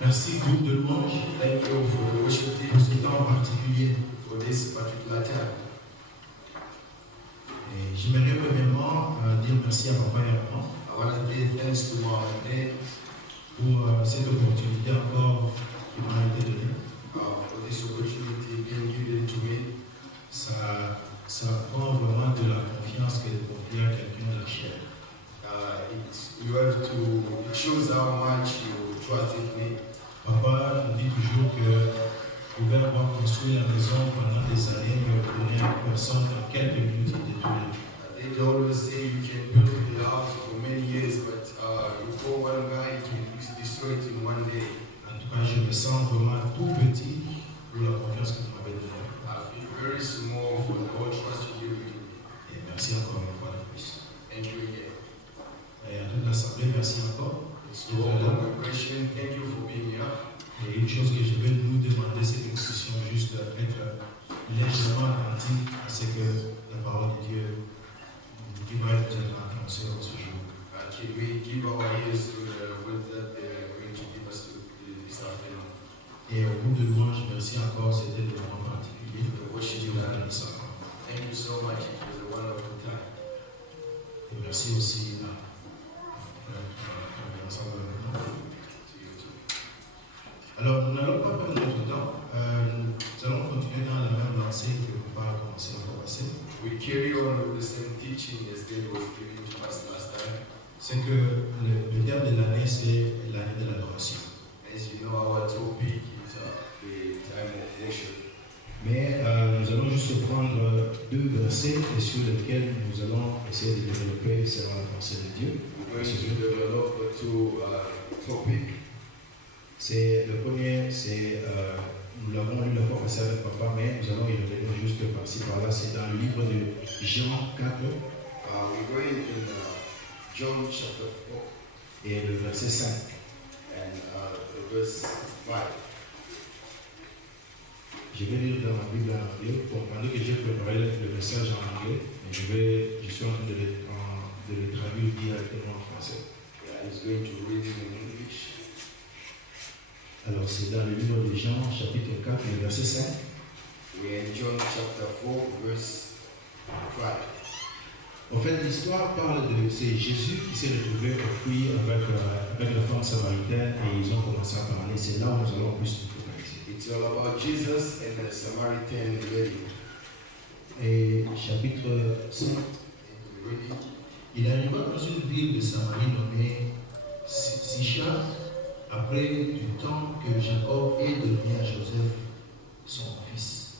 Merci groupe de louange. Thank you for the worship team Pour ce temps particulier. for this particular time. Et j'aimerais premièrement dire merci à papa et à maman I want to give thanks to Mom and Dad pour cette opportunité encore qui m'a été donnée. for this opportunity being given to me. Ça prend vraiment de la confiance que de confier à quelqu'un de la chair. It shows how much you trust in me. Papa nous dit toujours que vous pouvez avoir construit la maison pendant des années, mais vous donnez à personne en quelques minutes de détruire. They always say you can build the house for many years, but you call one guy to destroy it in one day. En tout cas, je me sens vraiment tout petit pour la confiance que vous m'avez donnée. I feel very small for the whole trust you give me. Et merci encore une fois de plus. Thank you again. Et à toute l'Assemblée, merci encore. It's all congregation. Thank you for being here. Et une chose que je vais nous demander, c'est que nous puissions juste être légèrement attentifs à ce que la parole de Dieu qui va être annoncée ce jour. Can we give our ears to the word that they're going to give us this afternoon? Et au groupe de louange, merci encore, c'était le moment particulier. The worship Dieu vous bénisse encore. Thank you so much. It was a wonderful time. Et merci aussi à l'ensemble. To you too. Alors, nous n'allons pas perdre notre temps. Nous allons continuer dans la même lancée que papa a commencé la fois passée. We carry on with the same teaching as Dad was giving to us last time. C'est que le terme de l'année, c'est l'année de l'adoration. As you know, our topic is the time of worship. Mais nous allons juste prendre deux versets sur lesquels nous allons essayer de développer selon la pensée de Dieu. We're going to develop two topics. C'est le premier, c'est nous l'avons lu la fois passée avec papa, mais nous allons y revenir juste par-ci par-là. C'est dans le livre de Jean 4. We're going in John chapter 4 Et le verset 5. and verse 5. Je vais lire dans ma Bible en anglais. Pendant que j'ai préparé le message en anglais, je suis en train de le traduire directement en français. Yeah, he's going to read it in English. Alors c'est dans le livre de Jean, chapitre 4, le verset 5. We're in John chapter 4, verse 5. En fait, l'histoire parle de c'est Jésus qui s'est retrouvé au puits avec la femme samaritaine et ils ont commencé à parler. C'est là où nous allons plus nous focaliser. It's all about Jesus and the Samaritan lady. Et chapitre 5. Il arriva dans une ville de Samarie nommée Sychar, après du temps que Jacob ait donné à Joseph son fils.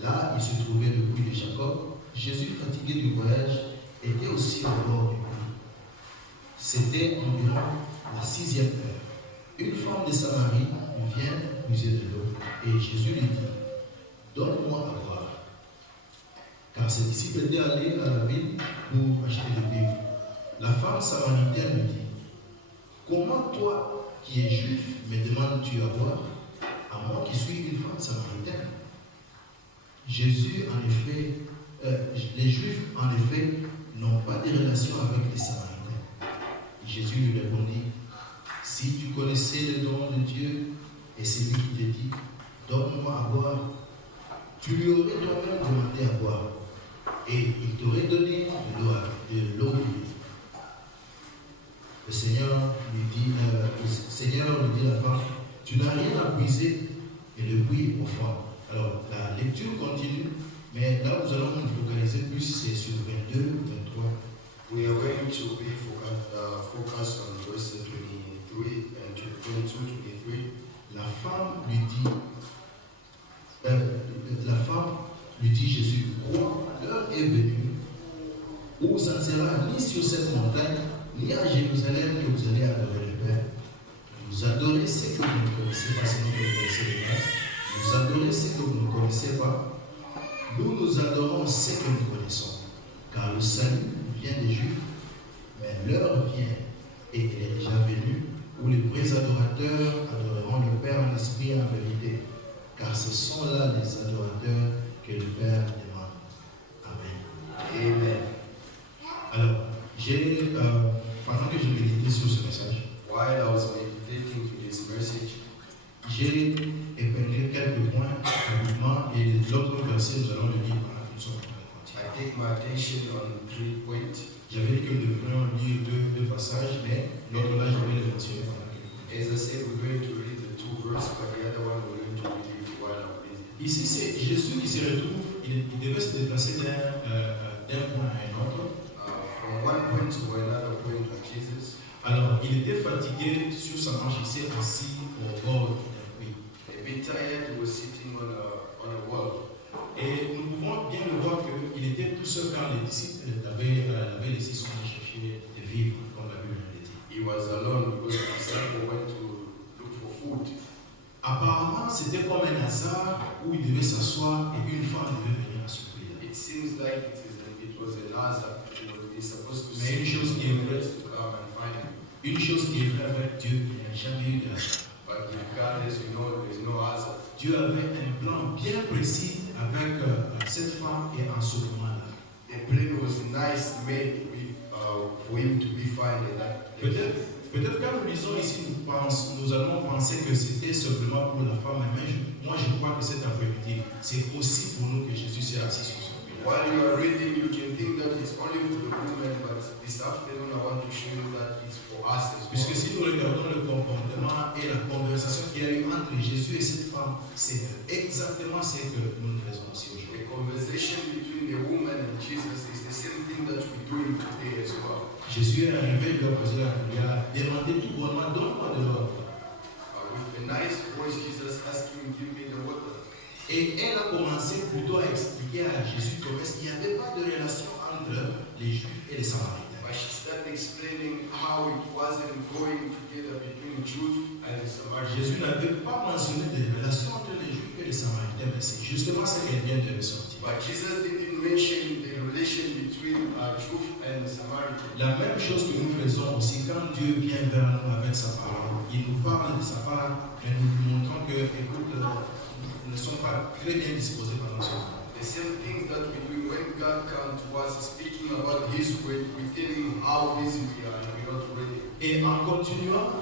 Là, il se trouvait le puits de Jacob. Jésus, fatigué du voyage, était aussi au bord du puits. C'était environ la 6e heure. Une femme de Samarie vient puiser de l'eau et Jésus lui dit: donne-moi à boire. Car ses disciples étaient allés à la ville pour acheter des vivres. La femme samaritaine lui dit: comment toi, qui es juif, me demandes-tu à boire, à moi qui suis une femme samaritaine? Les Juifs, en effet, n'ont pas de relation avec les Samaritains. Jésus lui répondit: si tu connaissais le don de Dieu et celui qui te dit: donne-moi à boire, tu lui aurais toi-même demandé à boire, et il t'aurait donné de l'eau vive. Le Seigneur lui dit à la femme: tu n'as rien à puiser et le puits est profond. Alors la lecture continue, mais là où nous allons nous focaliser plus, c'est sur 22, 23. We are going to be focused on verses 23 and 22, 23. La femme lui dit Jésus: crois, l'heure est venue où ça ne sera ni sur cette montagne, ni à Jérusalem que vous allez adorer le Père. Vous adorez ce que vous ne connaissez pas, sinon vous connaissez les bases. Vous adorez ce que vous ne connaissez pas. Nous adorons ce que nous connaissons. Car le salut vient des Juifs, mais l'heure vient, et elle est déjà venue, où les vrais adorateurs adoreront le Père en esprit et en vérité. Car ce sont là les adorateurs que le Père demande. Amen. Amen. Alors, pendant que je méditais sur ce message, While I was meditating to this message, J'ai épinglé quelques points rapidement et l'autre verset, nous allons le lire pendant que nous sommes en train de continuer. I take my attention on 3 points. J'avais dit que nous devrions lire deux passages, mais l'autre là, je vais les mentionner pendant que nous continuons. As I said, we're going to read the 2 verses, but the other one we're going to read it while I'm reading. Ici, c'est Jésus qui se retrouve, il devait se déplacer d'un point à un autre. From one point to another point of Jesus. Alors, il était fatigué sur sa marche, il s'est assis au bord d'un puits. A bit tired, he was sitting on a wall. Et nous pouvons bien le voir qu'il était tout seul quand les disciples l'avaient laissé son chercher de vivre, comme la Bible l'a dit. He was alone because the disciples went to look for food. Apparemment, c'était comme un hasard où il devait s'asseoir et une femme devait venir à ce puits. It seems like it was an hazard. He's supposed to Mais see une chose qui est vraie, to come and find him. une chose qui est vraie avec Dieu, il n'y a jamais eu de hasard. But with God, as you know, there is no hazard. Dieu avait un plan bien précis avec cette femme et en ce moment-là. The plan was nice made for him to be found in that. Peut-être quand nous lisons ici, nous allons penser que c'était simplement pour la femme, mais moi je crois que cet après-midi, c'est aussi pour nous que Jésus s'est assis sur ce puits. While you are reading, you can think that it's only for the women, but this afternoon I want to show you that it's for us as Puisque well. si nous regardons le comportement et la conversation qu'il y a eu entre Jésus et cette femme, c'est exactement ce que nous faisons aussi aujourd'hui. The conversation between the woman and Jesus is the same thing that we're doing today as well. Jésus est arrivé, il a demandé tout bonnement, donne-moi de l'eau. With a nice voice, Jesus asked him, give me the water. Et elle a commencé plutôt à expliquer à Jésus comment il n'y avait pas de relation entre les Juifs et les Samaritains. But she started explaining how it wasn't going together between Jews and the Samaritans. Jésus n'avait pas mentionné de relation entre les Juifs et les Samaritains, mais c'est justement ce qu'elle vient de ressortir. But Jesus didn't mention the relation between Jews and Samaritans. La même chose que nous faisons aussi quand Dieu vient vers nous avec sa parole. Il nous parle de sa part, mais nous lui montrons que, écoute, nous ne sommes pas très bien disposés pendant ce moment. The same things that we do when God comes to us speaking about His word, we tell Him how busy we are and we're not ready. Et en continuant,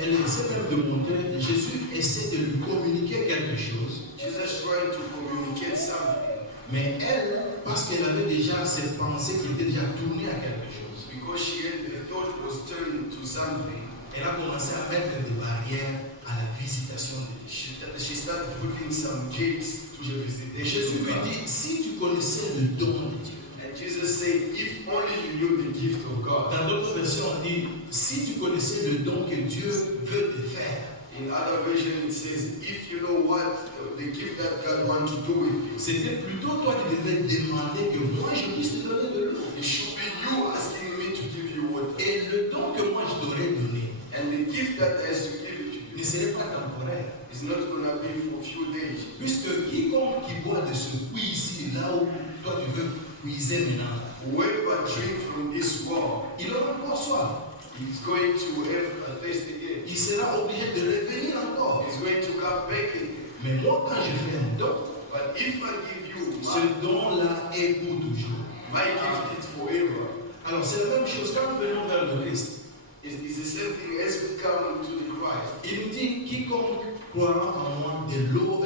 elle essaie même de montrer, Jésus essaie de lui communiquer quelque chose. Jesus trying to communicate something. Mais elle, parce qu'elle avait déjà cette pensée qui était déjà tournée à quelque chose, Because she had the thought was turned to something, elle a commencé à mettre des barrières à la visitation de Dieu. she started putting some gates to the Et visitation. Jésus of lui God. dit, si tu connaissais le don de Dieu. And Jesus said, if only you knew the gift of God. Dans d'autres versions, on dit, si tu connaissais le don que Dieu veut te faire. In other version it says, if you know what the gift that God wants to do with you. C'était plutôt toi qui devais demander que moi je puisse te donner de l'eau. It should be you asking me to give you water. Et le don que moi je t'aurais donné And the gift that has to give it to ne you serait pas temporaire. is not going to be for a few days. Puisque quiconque qui boit de ce puits ici, là où toi tu veux puiser maintenant, Whoever drink from this well, il aura encore soif. he's going to have a thirst again. Il sera obligé de revenir encore. He's going to come back again. Mais moi, quand je fais un don, But if I give you ce don-là est pour toujours. my gift is forever. Alors c'est la même chose quand nous venons vers le Christ. It's the same thing as we come to the Christ. Il nous dit, quiconque croira en moi de l'eau,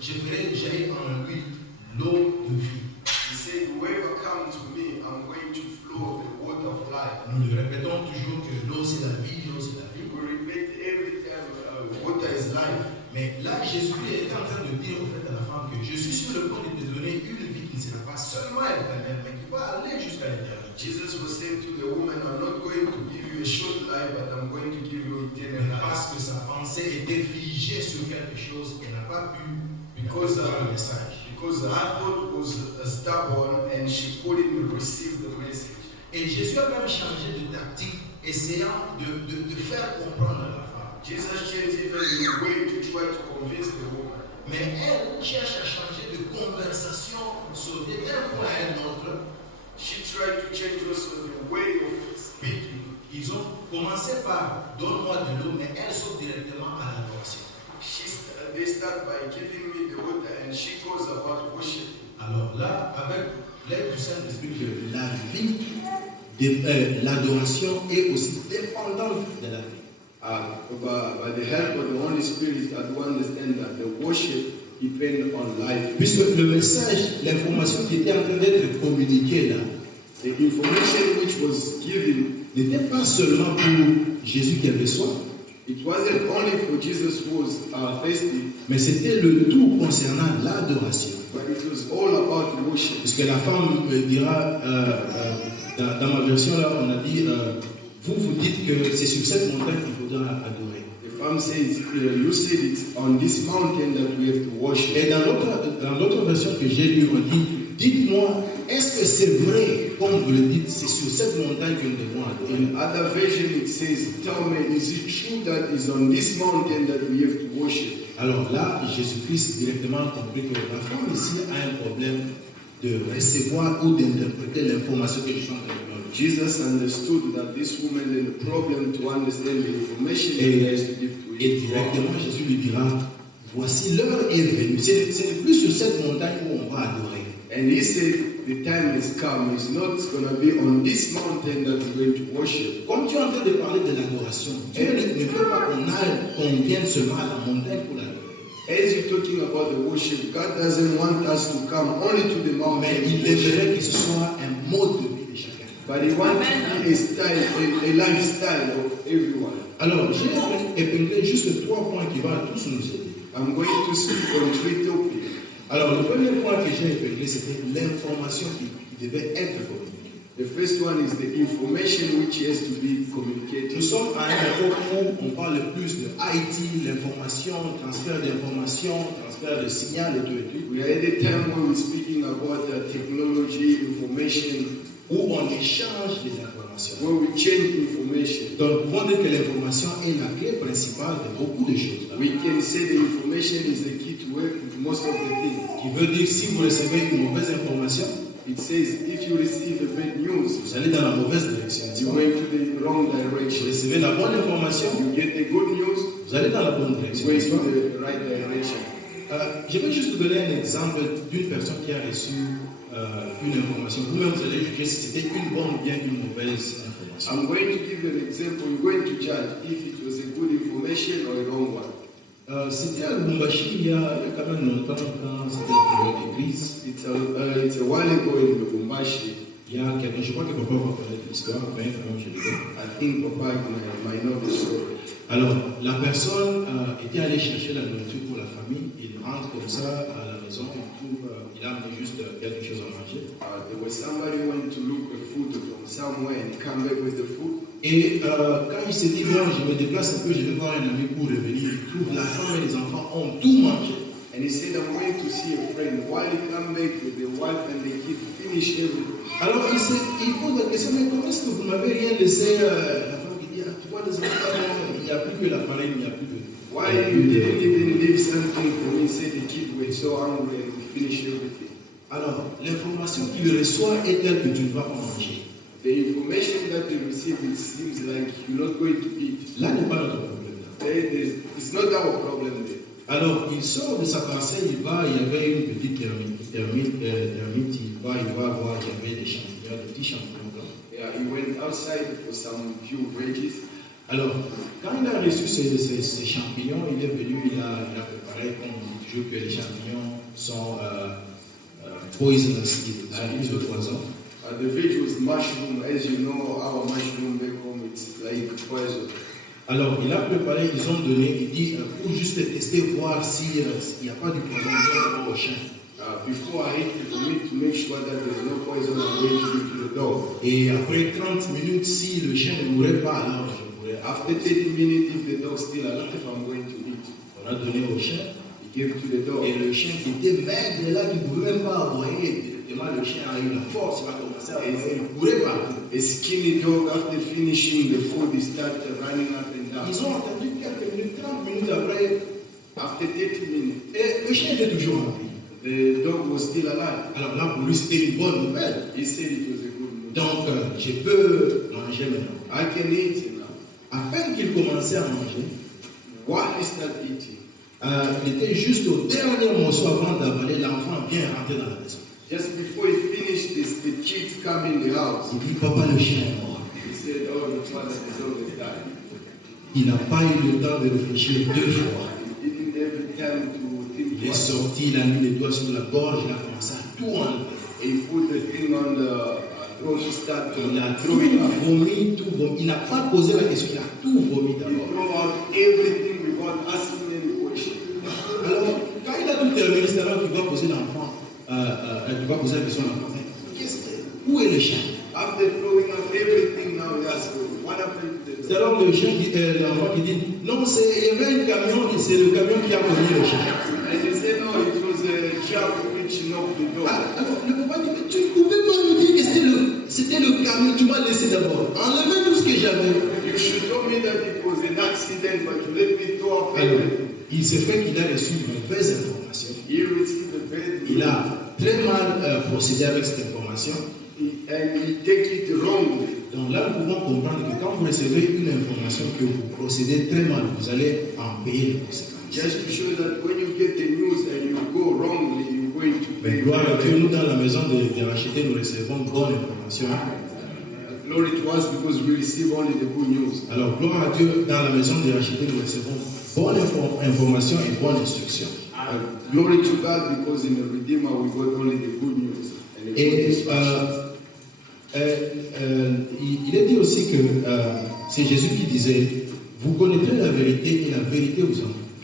je ferai jaillir en lui l'eau de vie. He said, whoever comes to me, I'm going to flow the water of life. Nous le répétons toujours que l'eau c'est la vie, l'eau c'est la vie. We repeat every time, water is life. Mais là, Jésus est en train de dire au fait à la femme que je suis sur le point de te donner une vie qui ne sera pas seulement éternelle, mais qui va aller jusqu'à l'éternité. Jesus was saying to the woman, I'm not going to give you a short life, but I'm going to give you eternal life. Parce que sa pensée était figée sur quelque chose qu'elle n'a pas pu Because voir le message. her thought was stubborn and she couldn't receive the message. Et Jésus a même changé de tactique, essayant de faire comprendre à la femme. Jesus changed even the way to try to convince the woman. Mais elle cherche à changer de conversation, sauter d'un point à un autre. She tried to change also the way of speaking. Ils ont commencé par donne-moi de l'eau, mais elle saute directement à l'adoration. They start by giving me the water and she goes about worship. Alors là, avec l'aide du Saint-Esprit, la vie, l'adoration est aussi dépendante de la vie. By the help of the Holy Spirit, I do understand that the worship depends on life. Puisque le message, l'information qui était en train d'être communiquée là, the information which was given n'était pas seulement pour Jésus qui avait soif, it wasn't only for Jesus who was thirsty, mais c'était le tout concernant l'adoration. but it was all about worship. Puisque la femme me dira, dans ma version là, on a dit, vous dites que c'est sur cette montagne qu'il faudra adorer. The femme says, you said it's on this mountain that we have to worship. Et dans l'autre version que j'ai lue, on dit, dites-moi, est-ce que c'est vrai, comme vous le dites, c'est sur cette montagne que nous devons adorer? In other version it says, tell me, is it true that it's on this mountain that we have to worship? Alors là, Jésus-Christ directement a compris que la femme ici a un problème de recevoir ou d'interpréter l'information que je suis en train de donner. Jesus understood that this woman had a problem to understand the information that he has to give to him. Et directement, Jésus lui dira, voici l'heure est venue. Ce n'est plus sur cette montagne où on va adorer. And he said, the time has come. It's not going to be on this mountain that we're going to worship. Comme tu es en train de parler de l'adoration, Dieu ne veut pas qu'on vienne seulement à la montagne pour l'adorer. As you're talking about the worship, God doesn't want us to come only to the mountain. Mais il aimerait que ce soit un mode de vie de chacun. But he wants to be a style, a lifestyle of everyone. Alors, j'ai épinglé juste 3 points qui vont tous nous aider. I'm going to speak on 3 topics. Alors, le premier point que j'ai épinglé, c'était l'information qui devait être communiquée. The first one is the information which has to be communicated. Nous sommes à un époque où on parle plus de IT, l'information, transfert d'information, transfert de signal et tout. We are at a time when we're speaking about technology, information, Où on échange des informations. where we change information. Donc, nous pouvons dire que l'information est la clé principale de beaucoup de choses. We can say the information is the key to work with most of the things. Qui veut dire, si vous recevez une mauvaise information, It says if you receive a bad news, vous allez dans la mauvaise direction. you went to the wrong Si direction. vous recevez la bonne information, You get the good news, vous allez dans la bonne you direction. went to the right direction. Je vais juste vous donner un exemple d'une personne qui a reçu une information. Vous-même, vous allez juger si c'était une bonne ou bien une mauvaise information. I'm going to give you an example. You're going to judge if it was a good information or a wrong one. C'était à Lubumbashi il y a quand même longtemps, quand c'était la période de crise. It's a while ago in Lubumbashi. Il y a quelqu'un, je crois que papa va connaître l'histoire, mais quand même je le dis. I think Papa might know the story. Alors, la personne était allée chercher la nourriture pour la famille. Il rentre comme ça à la maison, il trouve, il a amené juste quelque chose à manger. There was somebody who went to look for food from somewhere and come back with the food. Et quand il s'est dit, bon, je me déplace un peu, je vais voir un ami pour revenir, il trouve la femme et les enfants ont tout mangé. And he said, I'm going to see a friend. While he come back with the wife and the kid, finish everything. Alors il pose la question, mais comment est-ce que vous m'avez rien laissé? La femme qui dit, ah, tu vois les enfants, il n'y a plus que la farine, il n'y a plus de... Why you didn't even leave something for me? Said the kid were so hungry and we finished everything. Alors, l'information qu'il reçoit est telle que tu ne vas pas manger. The information that you receive, it seems like you're not going to eat. Là n'est pas notre problème. It's not our problem there. Alors, il sort de sa pensée, il va, il y avait une petite termite, il va voir, il y avait des champignons, des petits champignons blancs. Yeah, he went outside for some few veggies. Alors, quand il a reçu ces champignons, il est venu, il a préparé, comme on dit toujours, que les champignons sont poisonous, ils de poison. The veg was mushroom. As you know, our mushroom back home, it's like poison. Alors, il a préparé, ils ont donné, il dit, pour juste tester, voir s'il n'y a pas du poison, il donne au chien. Before I eat it, for me to make sure that there's no poison, I'm going to give to the dog. Et après 30 minutes, si le chien ne mourrait pas, alors je pourrais. After 30 minutes, if the dog's still alive, I'm going to eat. On a donné au chien. He gave to the dog. Et le chien qui était maigre, là, qui ne pouvait même pas aboyer, directement le chien a eu la force, il a commencé à aboyer, il courait partout. A skinny dog, after finishing the food, he started running up and down. Ils ont attendu quelques minutes, 30 minutes après. After 30 minutes, Et le chien était toujours en vie. the dog was still alive. Alors là, pour lui, c'était une bonne nouvelle. He said it was a good news. Donc, je peux manger maintenant. I can eat now. À peine qu'il commençait à manger, While he started eating, il était juste au dernier morceau avant d'avaler, l'enfant vient rentrer dans la maison. just before he finished this, the kids come in the house. Il dit, papa, le chien est mort. He said, oh, the father, the dog has died. il n'a pas eu le temps de réfléchir 2 fois. He didn't have the time to think Il est twice. sorti, il a mis les doigts sur la gorge, il a commencé à tout enlever. He put the thing on the throat, he started Il a tout throwing up. vomi, tout vomi. Il n'a pas posé la question, il a tout vomi He d'abord. threw out everything without asking any question. Alors, quand il a tout terminé, c'est alors qu'il va poser l'enfant, il va poser la question à l'enfant. Où est le chien? After throwing out everything, now he asks, what happened to C'est the alors l'enfant qui dit, non, il y avait un camion, c'est le camion qui a connu le chien. And he said, no, it was a truck which knocked the door. Alors, le papa dit, mais tu ne pouvais pas me dire que c'était le camion, tu m'as laissé d'abord. Enlevez tout ce que j'avais. You should tell me that it was an accident, but you let me throw up Alors, everything. il s'est fait qu'il a reçu une mauvaise information. He received the bad Il a très mal procédé avec cette information. and he take it wrongly. Donc là, nous pouvons comprendre que quand vous recevez une information que vous procédez très mal, vous allez en payer les conséquences. Just to show that when you get the news and you go wrongly, you're going to Mais pay. gloire à Dieu, nous dans la maison de racheter, nous recevons bonne information. Glory to us because we receive only the good news. Alors, gloire à Dieu, dans la maison de racheter, nous recevons bonne information et bonne instruction. Glory to God because in the Redeemer we got only the good news. And the good Et instructions. il est dit aussi que c'est Jésus qui disait, vous connaîtrez la vérité et la vérité vous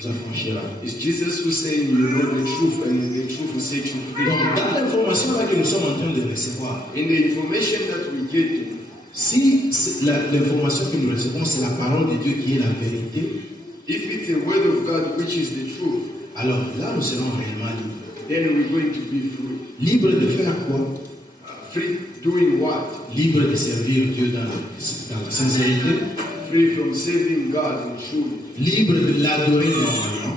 affranchira. It's Jesus who saying you know the truth and the truth will set you free. Donc, dans l'information là que nous sommes en train de recevoir, In the information that we get, si l'information que nous recevons, c'est la parole de Dieu qui est la vérité, if it's the word of God which is the truth, alors là, nous serons réellement libres. then we're going to be free. Libres de faire quoi? Free doing what? Libres de servir Dieu dans la sincérité, Free from serving God in truth. libres de l'adorer normalement.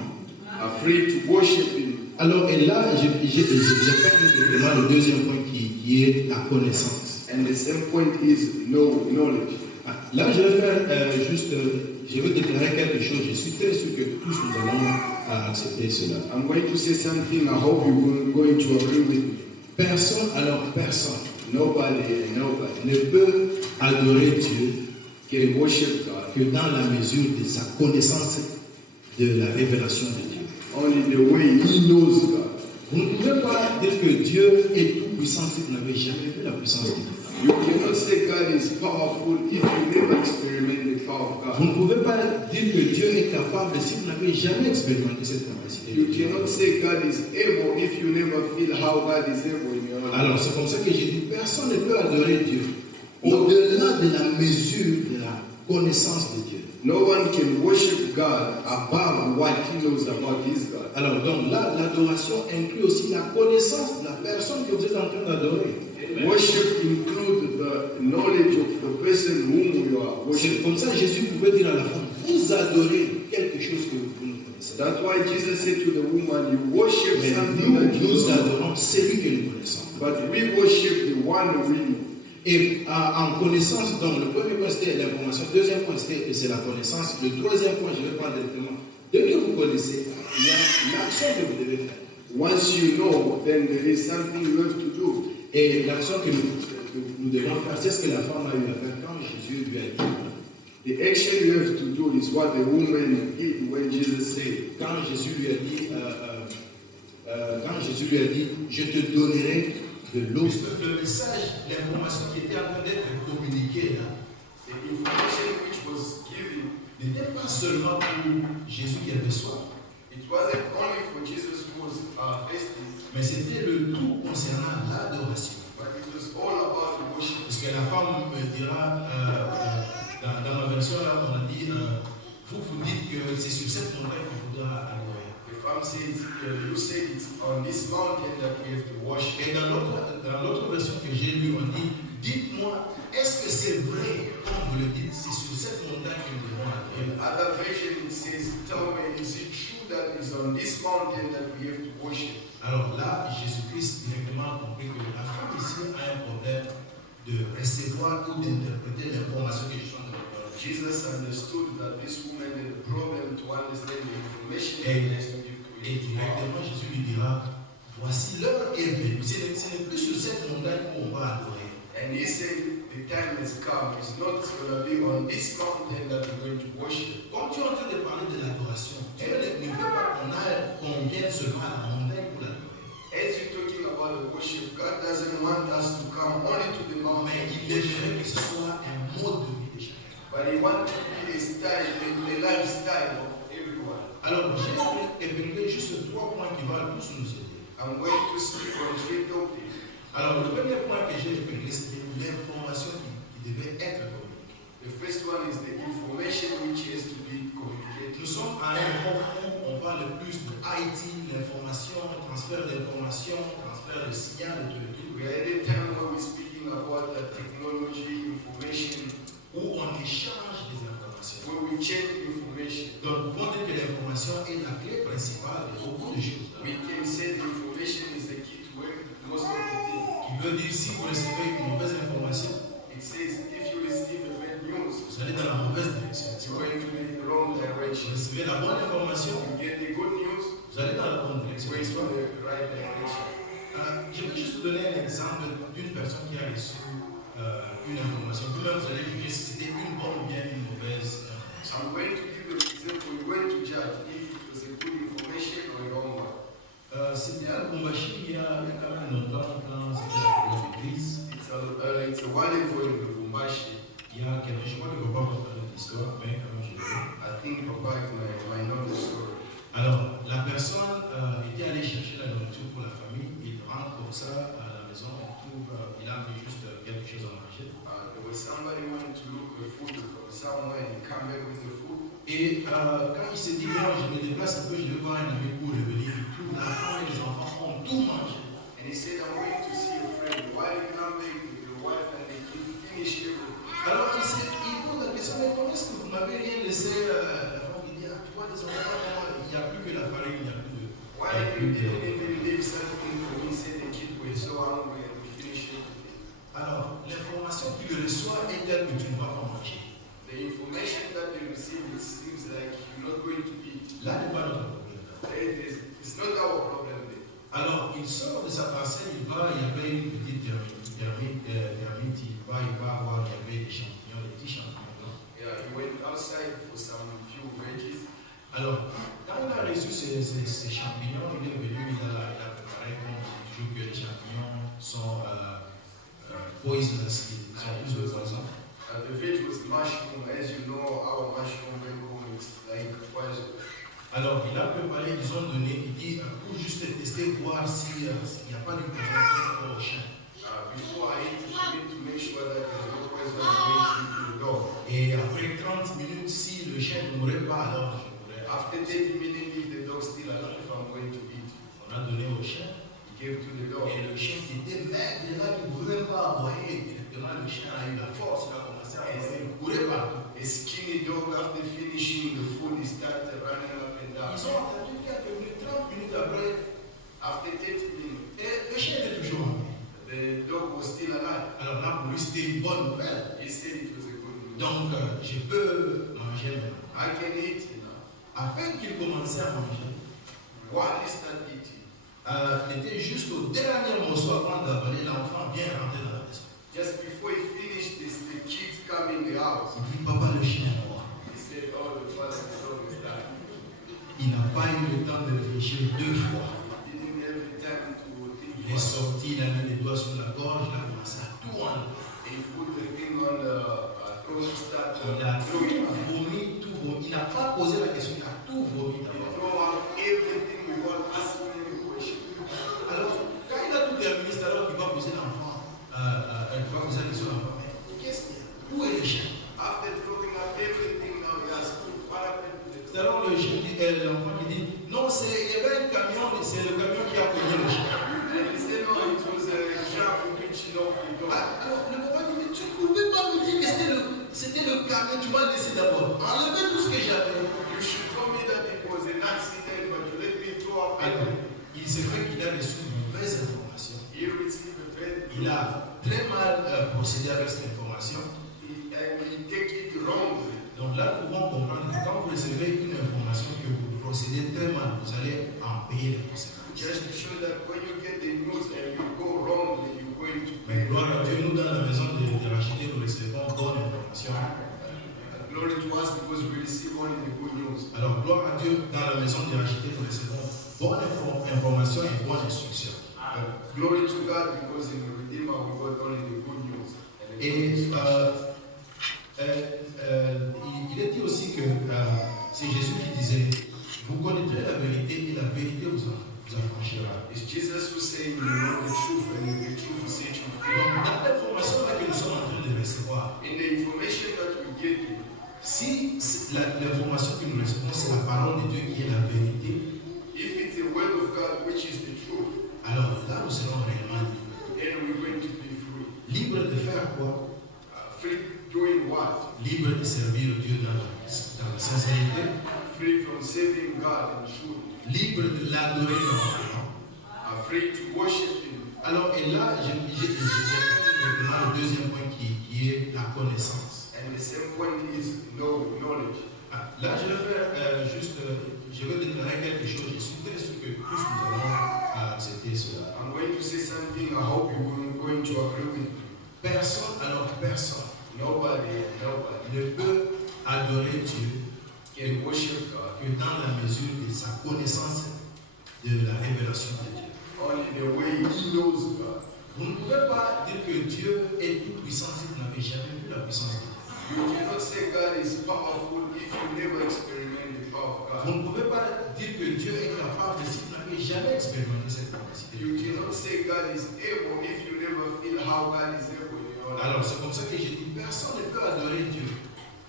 Free to worship Him. Alors, et là, j'ai fait vraiment le deuxième point qui est la connaissance. And the same point is knowledge. Là, je vais faire je vais déclarer quelque chose. Je suis très sûr que tous nous allons accepter cela. I'm going to say something. I hope you're going to agree with me. Personne Nobody ne peut adorer Dieu can worship God que dans la mesure de sa connaissance de la révélation de Dieu. only the way He knows God. Vous ne pouvez pas dire que Dieu est tout puissant si vous n'avez jamais vu la puissance de Dieu. You cannot say God is powerful if you never experiment the power of Vous God. ne pouvez pas dire que Dieu est capable si vous n'avez jamais expérimenté cette capacité. You cannot say God is able if you never feel how God is able in your life. Alors c'est comme ça que j'ai dit, personne ne peut adorer Dieu au-delà de la mesure de la connaissance de Dieu. No one can worship God above what He knows about His God. Alors donc là, l'adoration inclut aussi la connaissance de la personne que vous êtes en train d'adorer. Worship includes the knowledge of the person whom you are C'est worshiping. comme ça que Jésus pouvait dire à la femme, vous adorez quelque chose que vous ne connaissez pas. That's why Jesus said to the woman, you worship Mais something that you nous know, adorons celui que nous connaissons. but we worship the one we know. Et en connaissance, donc le premier point c'était l'information, le deuxième point c'est la connaissance, le troisième point je vais prendre directement. Dès que vous connaissez, il y a l'action que vous devez faire. Once you know, then there is something you have to do. Et l'action que nous devons faire, c'est ce que la femme a eu à faire quand Jésus lui a dit. The action you have to do is what the woman did when Jesus said, Quand Jésus lui a dit, je te donnerai de l'eau. Le message, l'information qui était en train d'être communiquée là, the information which was given, n'était pas seulement pour Jésus qui avait soif, it wasn't only for Jesus who was thirsty, mais c'était le tout concernant l'adoration. but it was all about the worship. Parce que la femme me dira, dans ma version là, on a dit, vous dites que c'est sur cette montagne qu'il faudra adorer. The femme said, you said it's on this mountain that we have to worship. Et dans l'autre version que j'ai lue, on dit, dites-moi, est-ce que c'est vrai, comme vous le dites, c'est sur cette montagne que nous devons In adorer? other version it says, tell me, is it true that it's on this mountain that we have to worship? Alors là, Jésus-Christ directement a compris que la femme ici a un problème de recevoir ou d'interpréter l'information que je suis en train de donner. Jesus understood that this woman had a problem to understand the information Et, that he has to give to et him. directement, Jésus lui dira, voici l'heure est venue. Ce n'est plus sur cette montagne où on va adorer. And he said, the the time has come. It's not going to be on this mountain that we're going to worship. Quand tu es en train de parler de l'adoration, Dieu ne veut pas qu'on vienne seulement à la montagne pour l'adorer. As you're talking about the worship, God doesn't want us to come only to the mountain. Mais il aimerait que ce soit un mode de vie de chacun. But He wants to be a style, a lifestyle of everyone. Alors, j'ai épinglé juste 3 points qui vont tous nous aider. I'm going to speak on 3 topics. Alors, le premier point que j'ai épinglé, c'est l'information qui devait être communiquée. The first one is the information which has to be communicated. Nous sommes à un moment où on parle plus de IT, l'information, transfert d'information, transfert de signal, de tout. We are at a time where we're speaking about the technology, information, Où on échange des informations. where we change information. Donc, nous pouvons dire que l'information est la clé principale de beaucoup de choses. We can say the information is the key to most of the things. Qui veut dire, si vous recevez une mauvaise information, It says if you receive a bad news, vous allez dans la mauvaise direction. you're going to be in the wrong Si direction. vous recevez la bonne information, You get the good news, vous allez dans la bonne direction. you're going to the right direction. Je vais juste vous donner un exemple d'une personne qui a reçu une information. Vous-même, vous allez juger si c'était une bonne ou bien une mauvaise information. I'm going to give you an example. You're going to judge if it was a good information or a wrong one. C'était à Lubumbashi il y a quand même longtemps, quand c'était la première église. It's a while ago in Lubumbashi. Il y a quelques jours, je ne vais pas vous parler de l'histoire, mais quand même je l'ai. I think Papa might know the story. Alors, la personne était allée chercher la nourriture pour la famille. Il rentre comme ça à la maison, il a mis juste quelque chose à manger. There was somebody who went to look for food from somewhere and he came back with the food. Et quand il s'est dit, moi je me déplace un peu, je vais voir un ami pour revenir, tout, la femme et les enfants ont tout mangé. And he said, I'm going to see a friend. While he came back with the wife and the kid, finished everything. Alors il pose la question, mais comment est-ce que vous m'avez rien laissé? La femme il dit, ah, toi les enfants, il n'y a plus que la farine, il n'y a plus de... Why you didn't even leave something for me? Said the kid was so hungry and we finished everything. Alors, l'information qu'il reçoit est telle que tu ne vas pas manger. The information that they received, it seems like you're not going to eat. Là n'est pas notre problème. It's not our problem there. Alors, il sort de sa parcelle, il y avait une petite termite, il va voir, il y avait des champignons, des petits champignons. Yeah, he went outside for some few veggies. Alors, quand il a reçu ces champignons, il est venu, il a préparé comme toujours que les champignons sont poisonous, ils sont plus de poison. The veg was mushroom. As you know, our mushroom back home is like poison. Alors, il a préparé, ils ont donné, il dit, pour juste tester, voir s'il n'y a pas de poison au chien. Before I eat, I need to make sure that there's no poison going to the dog. Et après 30 minutes, si le chien ne mourrait pas, alors je mourrais. After 30 minutes, if the dog still alive, I'm going to eat. On a donné au chien. He gave to the dog. Et le chien qui était maigre, là, qui ne pouvait pas aboyer. Directement, le chien a eu la force, il a commencé à aboyer, il courait partout. A skinny dog, after finishing the food, he started running up and down. Ils ont attendu quelques minutes, 30 minutes après. After 30 minutes, Et le chien était toujours en vie. the dog was still alive. Alors là, pour lui, c'était une bonne nouvelle. He said it was a good news. Donc, je peux manger maintenant. I can eat now. À peine qu'il commençait à manger, While he started eating, il était juste au dernier morceau avant d'avaler, l'enfant vient rentrer dans la maison. just before he finished this, the kids come in the house. Il dit, papa, le chien est mort. He said, oh, the father, the dog is dying. Il n'a pas eu le temps de réfléchir 2 fois. He didn't have the time to think Il est about it. sorti, il a mis les doigts sur la gorge, il a commencé à tout enlever. He put the thing on the throat, start Il a tout throwing. vomi, tout vomi. Il n'a pas posé la question, il a tout vomi He d'abord. throw out everything without asking any question. Alors, quand il a tout terminé, c'est alors qu'il va poser l'enfant, il va poser la question à l'enfant, mais qu'est-ce qu'il y a? Où est le chien? After throwing out everything, now he asked, what happened to the C'est alors l'enfant qui dit, non, il y avait un camion, c'est le camion qui a cogné le chien. And he said, no, it was a trap in which he knocked the dog. Alors, le papa dit, mais tu ne pouvais pas me dire que c'était le camion, tu m'as laissé d'abord. Enlever tout ce que j'avais. You should tell me that it was an accident, but you let me throw out Alors, everything. il se fait qu'il a reçu une mauvaise information. He received a bad Il a très mal procédé avec cette information. and he take it wrongly. Donc là, nous pouvons comprendre que quand vous recevez une information que vous procédez très mal, vous allez en payer les conséquences. Just to show that when you get the news and you go wrongly, you're going to Mais pay. gloire à Dieu, nous dans la maison de racheter la maison de racheter, nous recevons bonne information et bonne instruction. Glory to God, because in the Redeemer we got only the good news. Et il est dit aussi que c'est Jésus qui disait, vous connaîtrez la vérité et la vérité vous affranchira. It's Jesus who saying, you know the truth, and the truth will set you free. Donc, dans l'information là que nous sommes en train de recevoir, In the information that we get, si l'information que nous recevons c'est la parole de Dieu qui est la vérité, if it's the word of God which is the truth, alors là nous serons réellement libres. then we're going to be free. Libres de faire quoi? Free doing what? Libre de servir Dieu dans la sincérité, Free from serving God in truth. libre de l'adorer normalement. Free to worship Him. Alors, et là, j'ai fait le deuxième point qui est la connaissance. And the same point is knowledge. Là, je vais faire je vais déclarer quelque chose. Je suis très sûr que tous nous allons accepter cela. I'm going to say something. I hope you're going to agree with me. Personne Nobody ne peut adorer Dieu can worship God que dans la mesure de sa connaissance de la révélation de Dieu. only the way He knows God. Vous ne pouvez pas dire que Dieu est tout puissant si vous n'avez jamais vu la puissance de Dieu. You cannot say God is powerful if you never experiment the power of Vous God. ne pouvez pas dire que Dieu est capable si vous n'avez jamais expérimenté cette capacité. You cannot say God is able if you never feel how God is able in your life. Alors c'est comme ça que j'ai dit, personne ne peut adorer Dieu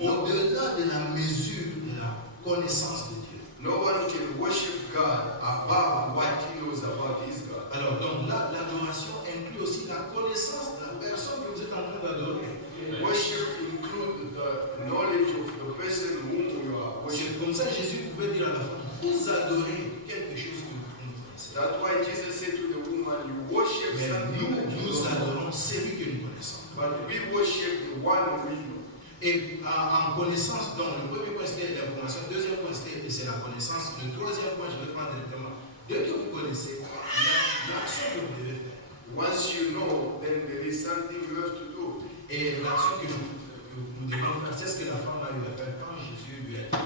au-delà de la mesure de la connaissance de Dieu. No one can worship God above what He knows about His God. Alors donc là, l'adoration inclut aussi la connaissance de la personne que vous êtes en train d'adorer. Worship includes the knowledge of the person whom you are C'est worshiping. comme ça que Jésus pouvait dire à la femme, vous adorez quelque chose que vous connaissez. That's why Jesus said to the woman, you worship Mais something that you nous don't know. adorons celui que nous connaissons. But we worship the one we know. Et en connaissance, donc le premier point c'était l'information, le deuxième point c'est la connaissance, le troisième point je vais prendre directement. Dès que vous connaissez, il y a l'action que vous devez faire. Once you know, then there is something you have to do. Et l'action que nous devons faire, c'est ce que la femme a eu à faire quand Jésus lui a dit.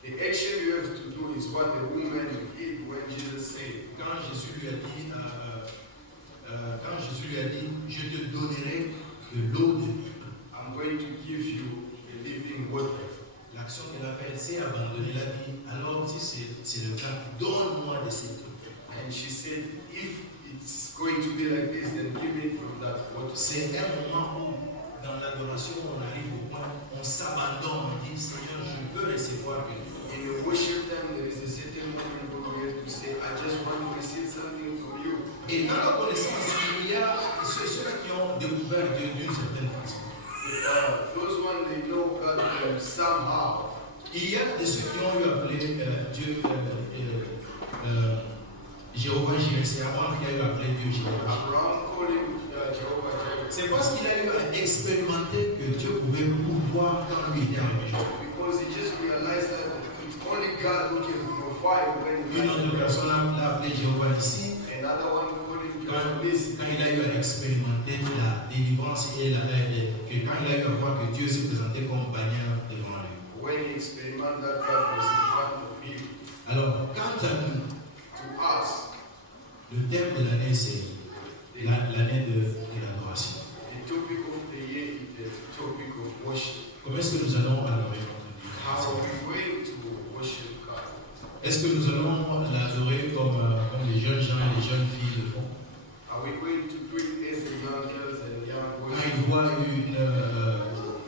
The action you have to do is what the woman did when Jesus said, Quand Jésus lui a dit, je te donnerai de l'eau de vie. I'm going to give you the living water. L'action qu'elle a faite, c'est abandonner la vie. Alors si c'est le cas, donne-moi de cette eau. And she said, if it's going to be like this, then give me from that water. C'est un moment où, dans l'adoration, on arrive au point, on s'abandonne, on dit, Seigneur, je veux recevoir quelque chose. In the worship time, there is a certain moment where we have to say, I just want to receive something from you. Et dans la connaissance, il y a ceux-là qui ont découvert Dieu d'une certaine façon. Those ones, they know God somehow. Il y a de ceux qui ont eu appelé Dieu Jéhovah Jireh, c'est Abraham qui a eu appelé Dieu Jéhovah. Abraham calling Jehovah Jireh. C'est parce qu'il a eu à expérimenter que Dieu pouvait pouvoir quand lui était arrivé. Because he just realized that it's only God who can provide when Une autre personne l'a appelé Jéhovah ici. another one calling Quand Jehovah this. il a eu à expérimenter la délivrance et que quand il a eu à voir que Dieu se présentait comme bannière devant lui. When he experimented that God was in front of him. Alors, quant à nous, To us, le thème de l'année, c'est l'année de l'adoration. the topic of the year is the topic of worship. Comment est-ce que nous allons adorer notre Dieu? How are we going to worship God? Est-ce que nous allons l'adorer comme les jeunes gens et les jeunes filles le font? Are we going to do it as the young girls and young Quand boys? ils voient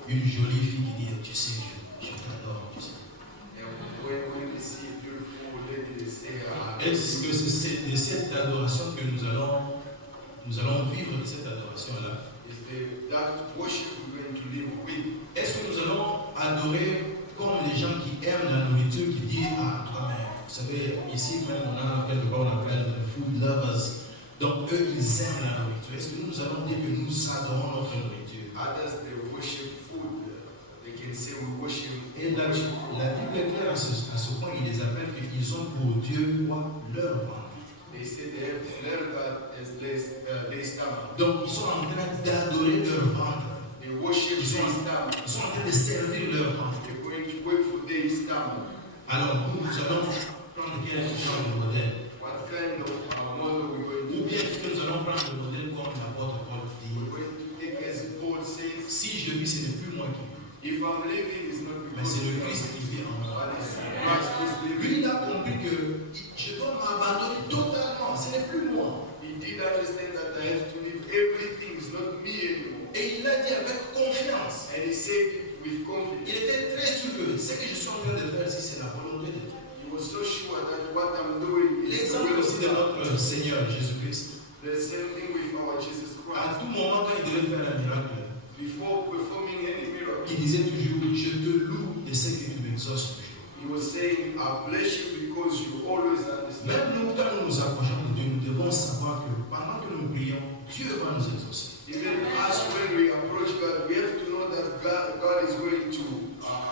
une jolie fille qui dit, tu sais, je t'adore, tu sais. And when we see a beautiful lady, they say, Est-ce que c'est de cette adoration que nous allons vivre de cette adoration-là? is that worship we're going to live with? Est-ce que nous allons adorer comme les gens qui aiment la nourriture, qui disent, ah, toi, mais, vous savez, ici même on a quelque part on appelle food lovers. Donc eux, ils aiment la nourriture. Est-ce que nous allons dire que nous adorons notre nourriture? Others, they worship food. They can say we worship. Et la Bible est claire à ce point, il les appelle qu'ils ont pour Dieu quoi? Leur ventre. They say they have their God as their stomach. Donc ils sont en train d'adorer leur ventre. They worship their stomach. Ils sont en train de servir leur ventre. They're going to work for their stomach. Alors nous allons prendre quel genre de modèle? What kind of model we're going Ou to bien est-ce que nous allons prendre le modèle comme l'apôtre Paul dit? We're going to take as Paul says, Si je vis, ce n'est plus moi qui vis, if I'm living, it's not mais because c'est le of Christ qui vit en moi. but it's Christ who's living. Lui, il a compris que je dois m'abandonner totalement, ce n'est plus moi. He did understand that I have to live everything, it's not me anymore. Et il l'a dit avec confiance. And he said it with Il confidence. était très sûr que ce que je suis en train de faire, si c'est la volonté de Dieu. He was so sure that what I'm doing is the L'exemple will of aussi de God. notre Seigneur Jésus-Christ. The same thing with our Jesus À Christ. tout moment, quand il devait faire un miracle, Before performing any miracle, il disait toujours, je te loue de ce que tu m'exauces toujours. he was saying, I bless you because you always understand. Même nous, quand nous nous approchons de Dieu, nous devons savoir que pendant que nous prions, Dieu va nous exaucer. Even us, when we approach God, we have to know that God is going to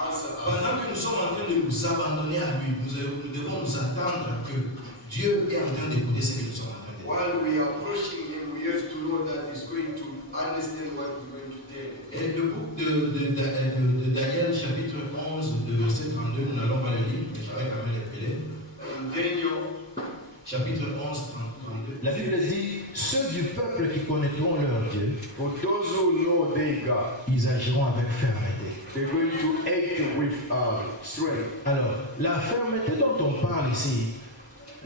answer us. Pendant que nous sommes en train de nous abandonner à lui, nous devons nous attendre que Dieu est en train d'écouter ce que nous sommes en train de dire. While we are approaching Him, we have to know that He's going to understand what we're going to tell Him. Et le book de Daniel, chapitre 11, de verset 32, nous n'allons pas le lire, mais j'avais quand même l'appeler. And Daniel, Chapitre 11, 32. La Bible dit, ceux du peuple qui connaîtront leur Dieu, For those who know their God, ils agiront avec fermeté. they're going to act with strength. Alors, la fermeté dont on parle ici,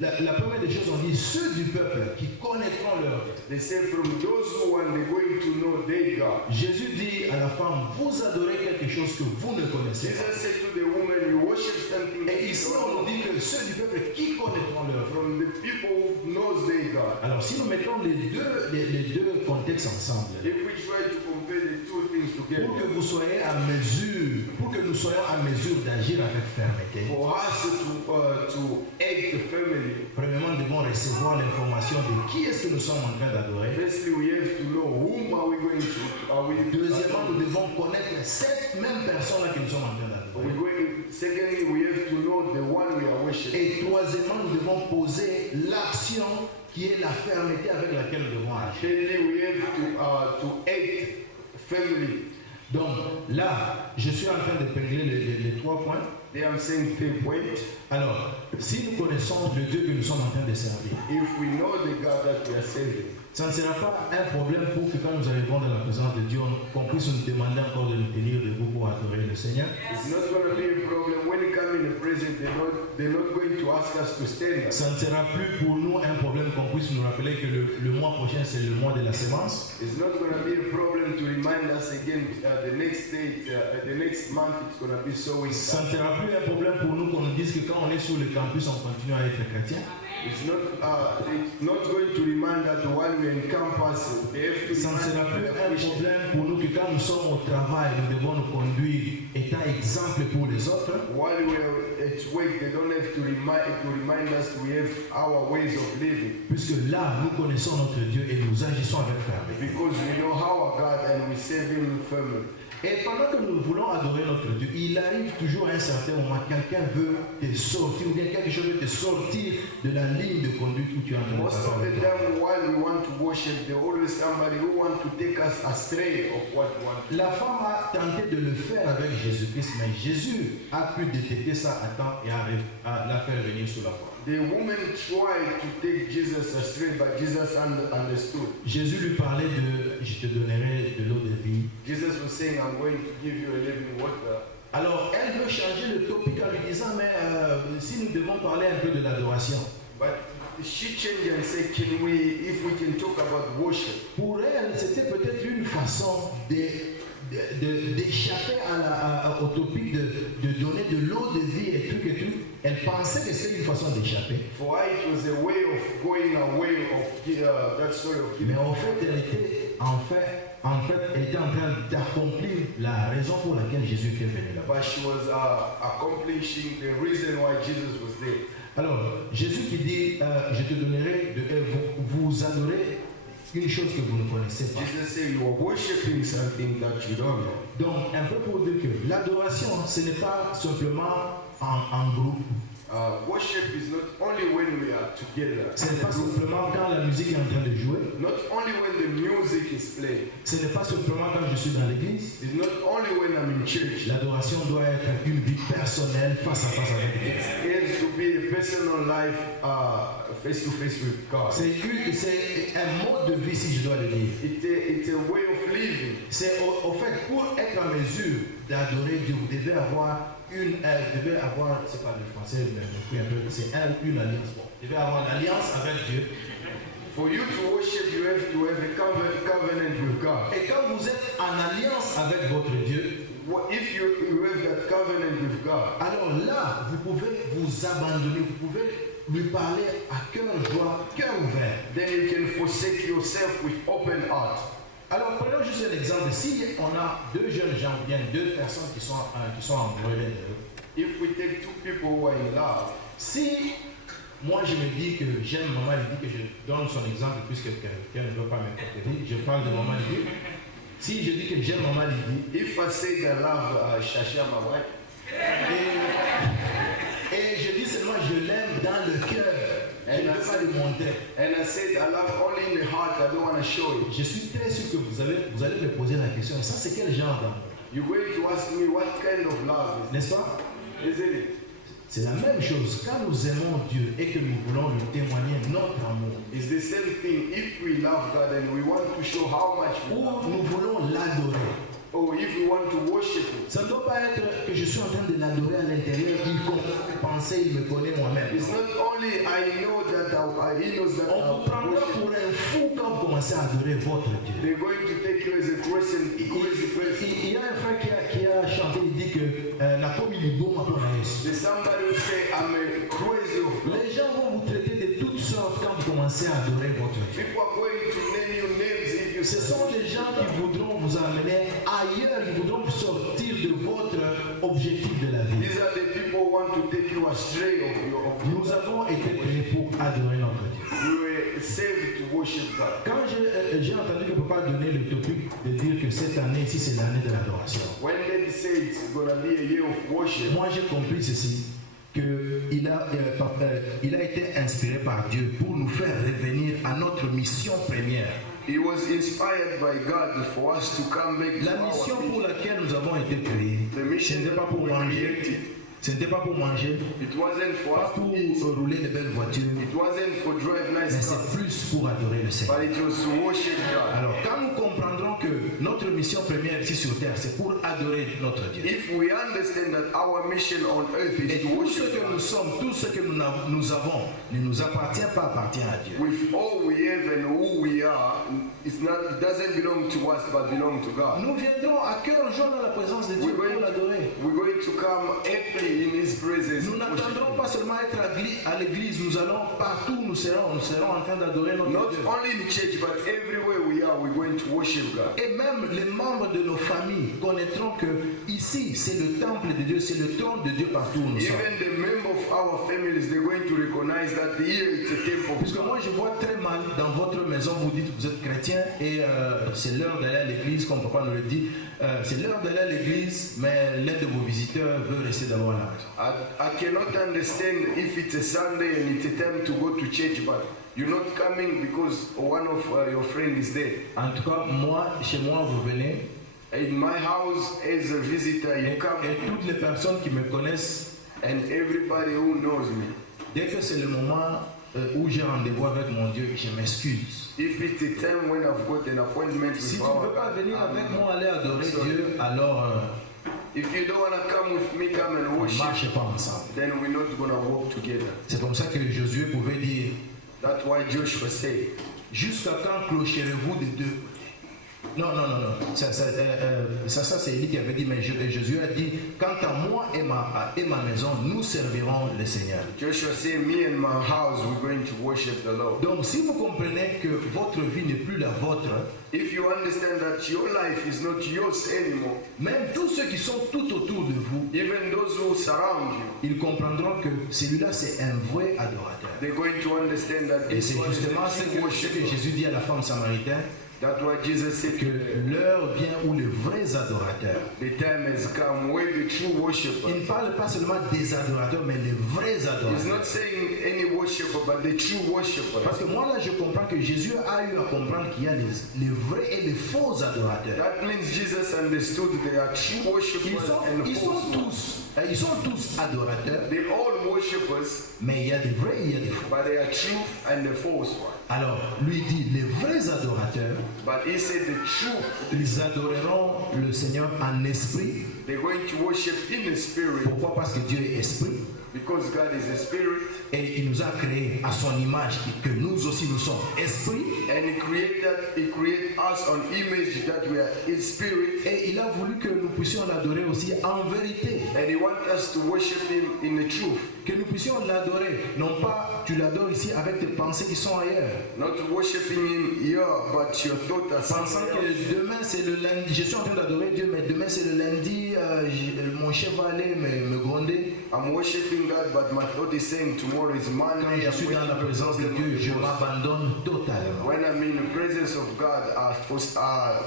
la première des choses, on dit ceux du peuple qui connaîtront leur Dieu. They say from those who are they're going to know their God. Jésus dit à la femme, vous adorez quelque chose que vous ne connaissez pas. Jesus said to the woman, you worship something Et ici, on nous dit que ceux du peuple qui connaîtront leur Dieu. from the people who knows their God. Alors, si nous mettons les deux contextes ensemble, If we try to compare the two things pour together, que vous soyez à mesure, pour que nous soyons à mesure d'agir avec fermeté, for us to act firmly, premièrement, nous devons recevoir l'information de qui est-ce que nous sommes en train d'adorer. firstly we have to know whom are we going to. Deuxièmement, nous devons connaître cette même personne que nous sommes en train d'adorer. Secondly, we have to know the one we are worshiping. Et troisièmement, nous devons poser l'action qui est la fermeté avec laquelle nous devons agir. Thirdly, we have to act firmly. Donc là, je suis en train d'épingler les 3 points. They are saying 3 points. Alors, si nous connaissons le Dieu que nous sommes en train de servir, If we know the God that we are serving, ça ne sera pas un problème pour que quand nous arrivons dans la présence de Dieu, qu'on puisse nous demander encore de nous tenir debout pour adorer le Seigneur. it's not going to be a problem. When you come in the presence, they're not going to ask us to stand up. Ça ne sera plus pour nous un problème qu'on puisse nous rappeler que le mois prochain c'est le mois de la sémence. It's not going to be a problem to remind us again the next day, the next month it's going to be so and Ça so. ne sera plus un problème pour nous qu'on nous dise que quand on est sur le campus, on continue à être chrétien. It's not going to remind us while we're in campus. They have to Ça ne sera remind plus us un that we should- problème pour nous que quand nous sommes au travail, nous devons nous conduire étant exemple pour les autres. while we're at work, they don't have to remind us we have our ways of living. Puisque là, nous connaissons notre Dieu et nous agissons avec fermeté. Because we know our God and we serve Him firmly. Et pendant que nous voulons adorer notre Dieu, il arrive toujours à un certain moment, quelqu'un veut te sortir, ou bien quelque chose veut te sortir de la ligne de conduite où tu es en train de Most of the passer. time, while we want to worship, there's always somebody who wants to take us astray of what we want. La femme a tenté de le faire avec Jésus-Christ, mais Jésus a pu détecter ça à temps et à la faire venir sur la voie. The woman tried to take Jesus astray, but Jesus understood. Jésus lui parlait de « je te donnerai de l'eau de vie ». Jesus was saying, I'm going to give you a living water. Alors, elle veut changer le topic en lui disant « mais si nous devons parler un peu de l'adoration ». But she changed and said, if we can talk about worship. Pour elle, c'était peut-être une façon d'échapper au topic de donner de l'eau de vie et tout et tout. Elle pensait que c'était une façon d'échapper. For her, it was a way of going away of that sort of Mais giving. en fait, elle était en train d'accomplir la raison pour laquelle Jésus était venu là-bas. But she was accomplishing the reason why Jesus was there. Alors, Jésus qui dit, je te donnerai, vous adorez une chose que vous ne connaissez pas. Jesus said, you are worshiping something that you don't know. Donc, un peu pour dire que l'adoration, ce n'est pas simplement en groupe. Worship is not only when we are together. Ce n'est pas simplement quand la musique est en train de jouer. Not only when the music is played. Ce n'est pas simplement quand je suis dans l'église. It's not only when I'm in church. L'adoration doit être une vie personnelle face à face avec Dieu. It has to be a personal life, face to face with God. C'est un mode de vie, si je dois le dire. It's a way of living. C'est au fait, pour être en mesure d'adorer Dieu, vous devez avoir c'est pas le français, mais c'est une alliance. Bon, vous devez avoir une alliance avec Dieu. For you to worship, you have to have a covenant with God. Et quand vous êtes en alliance avec votre Dieu, If you have that covenant with God, alors là, vous pouvez vous abandonner, vous pouvez lui parler à cœur joie, cœur ouvert. then you can forsake yourself with open heart. Alors prenons juste un exemple. Si on a deux jeunes gens, bien deux personnes qui sont amoureuses, If we take two people who are in love, si moi je me dis que j'aime maman Lydie, que je donne son exemple puisque quelqu'un ne doit pas m'interpréter, je parle de maman Lydie. Si je dis que j'aime maman Lydie, if I say that I love Shasha, my wife, et je dis seulement je l'aime dans le cœur, je ne peux pas le montrer. and I said I love only in the heart, I don't want to show it, Je suis très sûr que vous allez me poser la question, ça c'est quel genre d'amour? you're going to ask me what kind of love N'est-ce pas? isn't it? C'est la même chose. Quand nous aimons Dieu et que nous voulons lui témoigner notre amour, It's the same thing. If we love God and we want to show how much we ou love, nous voulons l'adorer, or if we want to worship Him, ça ne doit pas être que je suis en train de l'adorer à l'intérieur, il comprend mes pensées, il me connaît moi-même. it's not only I know that He knows that On vous prendra worship. pour un fou quand vous commencez à adorer votre Dieu. They're going to take you as a person, crazy person. Il y a un frère qui a chanté, il dit que la pomme il est bon à ton Yesu. There's somebody who say I'm a crazy of God. Les gens vont vous traiter de toutes sortes quand vous commencez à adorer votre Dieu. People are going to name you names if you Ce sont des gens qui voudront vous amener ailleurs, ils voudront vous sortir de votre objectif de la vie. These are the people who want to take you astray of your objective. Nous avons été créés pour adorer notre Dieu. You were saved to worship God. Quand j'ai entendu que papa donnait le topic de dire que cette année ici c'est l'année de l'adoration, When they say it's going to be a year of worship, moi j'ai compris ceci, qu'il a été inspiré par Dieu pour nous faire revenir à notre mission première. he was inspired by God for us to come back to La mission our pour laquelle nous avons été créés, The ce mission n'était pas that pour we were manger, created. ce n'était pas pour manger, It wasn't for pas us to pour eat. rouler de belles voitures, It wasn't for drive mais nice c'est cars. plus pour adorer le Seigneur. But it was to worship God. Alors, quand nous comprendrons que notre mission première ici sur terre, c'est pour adorer notre Dieu. If we understand that our mission on earth Et is to tout ce worship que nous God, sommes, tout ce que nous avons, ne nous appartient pas, appartient à Dieu. with all we have and who we are, it doesn't belong to us but belong to God. Nous viendrons à cœur joie dans la présence de Dieu We're pour going, l'adorer. we're going to come happy in His presence. Nous n'attendrons pas seulement être à l'église, nous allons partout, nous serons en train d'adorer notre Not Dieu. only in church, but everywhere we are, we're going to worship God. Et même les membres de nos familles connaîtront que ici, c'est le temple de Dieu, c'est le trône de Dieu partout où nous sommes. Even the members of our families, they're going to recognize that here it's a temple of Puisque God. moi je vois très mal dans votre maison, vous dites que vous êtes chrétien et c'est l'heure d'aller à l'église, comme papa nous le dit. C'est l'heure d'aller à l'église, mais l'un de vos visiteurs veut rester d'abord à la maison. I cannot understand if it's a Sunday and it's a time to go to church, but you're not coming because one of your friend is there. En tout cas, chez moi, vous venez In my house, as a visitor, you come, et toutes les personnes qui me connaissent, and everybody who knows me. dès que c'est le moment où j'ai rendez-vous avec mon Dieu, je m'excuse. If it's a time when I've got an appointment Si with tu ne our veux pas venir God, avec moi aller adorer sorry. Dieu, alors If you don't want to come with me, come and on ne worship, marche pas ensemble. then we're not going to walk together. C'est comme ça que Josué pouvait dire, That's why Joshua said, jusqu'à quand clocherez-vous des deux? Non. Ça c'est Élie qui avait dit, mais Jésus a dit, quant à moi et ma maison, nous servirons le Seigneur. Joshua said, me and my house, we're going to worship the Lord. Donc si vous comprenez que votre vie n'est plus la vôtre, If you understand that your life is not yours anymore, même tous ceux qui sont tout autour de vous, even those who surround you, ils comprendront que celui-là c'est un vrai adorateur. they're going to understand that Et this c'est one is justement the ce true que worshiper. Jésus dit à la femme samaritaine. That's what Jesus said. que l'heure vient où les vrais adorateurs. The time has come where the true Il worshippers. ne parle pas seulement des adorateurs, mais les vrais He's adorateurs. not saying any worshiper, but the true worshippers. Parce que moi là, je comprends que Jésus a eu à comprendre qu'il y a les vrais et les faux adorateurs. That means Jesus understood there are true worshippers and false ones. Ils sont tous adorateurs, They're all worshippers, mais il y a des vrais et il y a des faux. but they are true and the false ones. Alors, lui dit, les vrais adorateurs, But he said the truth, ils adoreront le Seigneur en esprit. they're going to worship in the spirit Pourquoi? Parce que Dieu est esprit because God is a spirit et il nous a créés à son image et que nous aussi nous sommes esprit. and he created us on image that we are his spirit Et il a voulu que nous puissions l'adorer aussi en vérité. and he wants us to worship him in the truth. Que nous puissions l'adorer, non pas tu l'adores ici avec tes pensées qui sont ailleurs. Not worshiping him here, but your thought are Pensant somewhere que else. demain c'est le lundi, je suis en train d'adorer Dieu, mais demain c'est le lundi, mon chef va aller me gronder. I'm worshiping God, but my thought is saying tomorrow is Quand Monday. je suis dans la présence de Dieu, je m'abandonne totalement. When I'm in the presence of God, I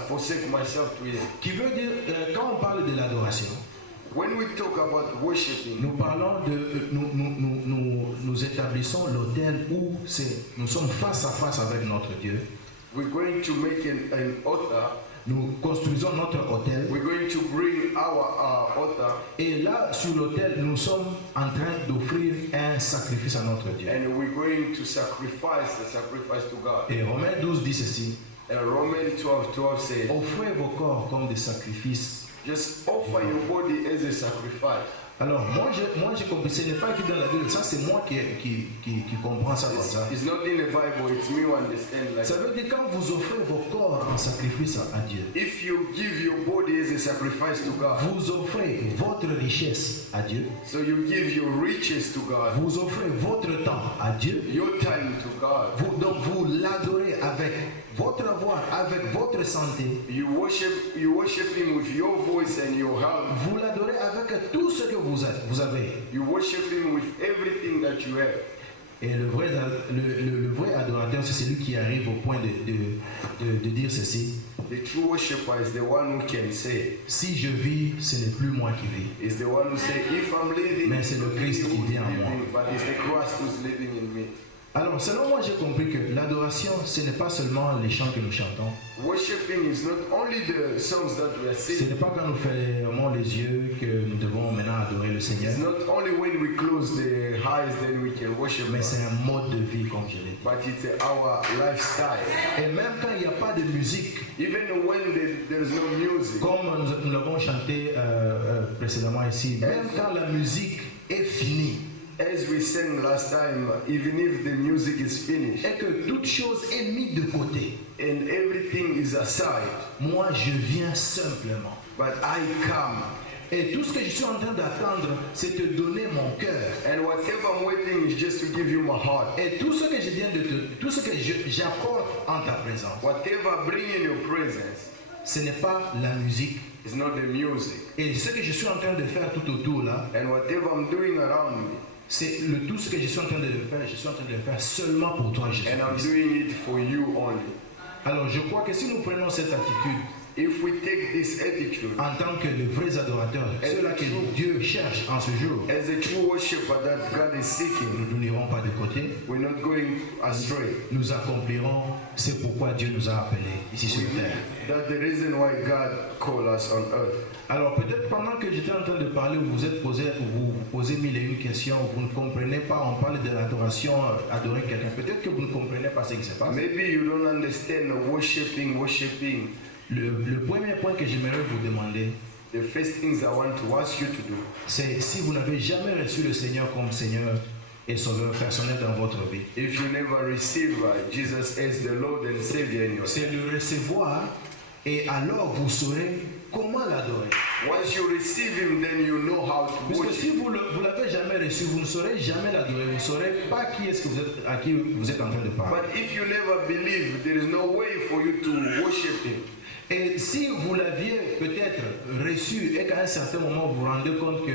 forsake myself to him. Qui veut dire, quand on parle de l'adoration, When we talk about worshiping, nous parlons de, nous établissons l'autel où nous sommes face à face avec notre Dieu. we're going to make an altar. Nous construisons notre autel. We're going to bring our altar Et là, sur l'autel, nous sommes en train d'offrir un sacrifice à notre Dieu. and we're going to sacrifice to God. Et Romains 12 dit ceci, And Romans 12 says, offrez vos corps comme des sacrifices. just offer your body as a sacrifice. Alors, moi j'ai compris, ce n'est pas écrit dans la Bible, ça c'est moi qui comprends ça comme ça. It's not in the Bible, it's me who understand like Ça veut dire quand vous offrez vos corps en sacrifice à Dieu, if you give your body as a sacrifice to God, vous offrez votre richesse à Dieu, so you give your riches to God, vous offrez votre temps à Dieu, your time to God, donc vous l'adorez avec votre avoir, avec votre santé, you worship him with your voice and your health, vous l'adorez avec tout ce que vous avez. you worship him with everything that you have. Et le vrai adorateur, c'est celui qui arrive au point de dire ceci. The true worshiper is the one who can say, Si je vis, ce n'est plus moi qui vis. is the one who say, if I'm living, Mais c'est le Christ qui vit en moi. but it's the Christ who's living in me. Alors, selon moi, j'ai compris que l'adoration, ce n'est pas seulement les chants que nous chantons. Worshiping is not only the songs that we are Ce singing. n'est pas quand nous fermons les yeux que nous devons maintenant adorer le Seigneur. It's not only when we close the eyes then we can worship Mais God, c'est un mode de vie, comme je l'ai dit. but it's our lifestyle. Et même quand il n'y a pas de musique, Even when there's no music, comme nous l'avons chanté précédemment ici, même quand la musique est finie, as we sang last time, even if the music is finished et que toute chose est mise de côté, and everything is aside, moi je viens simplement. but I come, Et tout ce que je suis en train d'attendre, c'est te donner mon cœur. and whatever I'm waiting is just to give you my heart. Et tout ce que je viens de tout ce que j'apporte en ta présence, Whatever I bring in your presence ce n'est pas la musique. is not the music, Et ce que je suis en train de faire tout autour là, and whatever I'm doing around me, c'est tout ce que je suis en train de faire, je suis en train de le faire seulement pour toi, Jésus. and I'm doing it for you only. Alors je crois que si nous prenons cette attitude If we take this attitude en tant que les vrais adorateurs, ceux-là que Dieu cherche en ce jour, as a true worshiper that God is seeking, nous n'irons pas de côté, we're not going astray. nous accomplirons ce pourquoi Dieu nous a appelés ici sur terre. That's the reason why God called us on earth. Alors peut-être pendant que j'étais en train de parler, vous vous posez mille et une questions, vous ne comprenez pas, on parle de l'adoration, adorer quelqu'un. Peut-être que vous ne comprenez pas ce qui se passe. Maybe you don't understand worshiping. Le premier point que j'aimerais vous demander, The first things I want to ask you to do, c'est si vous n'avez jamais reçu le Seigneur comme Seigneur et Sauveur personnel dans votre vie, if you never receive Jesus as the Lord and Savior in your life, c'est le recevoir et alors vous saurez comment l'adorer. once you receive Him, then you know how to Puisque si worship. vous ne l'avez jamais reçu, vous ne saurez jamais l'adorer, vous ne saurez pas à qui vous êtes en train de parler. But if you never believe, there is no way for you to worship Him. Et si vous l'aviez peut-être reçu et qu'à un certain moment vous vous rendez compte que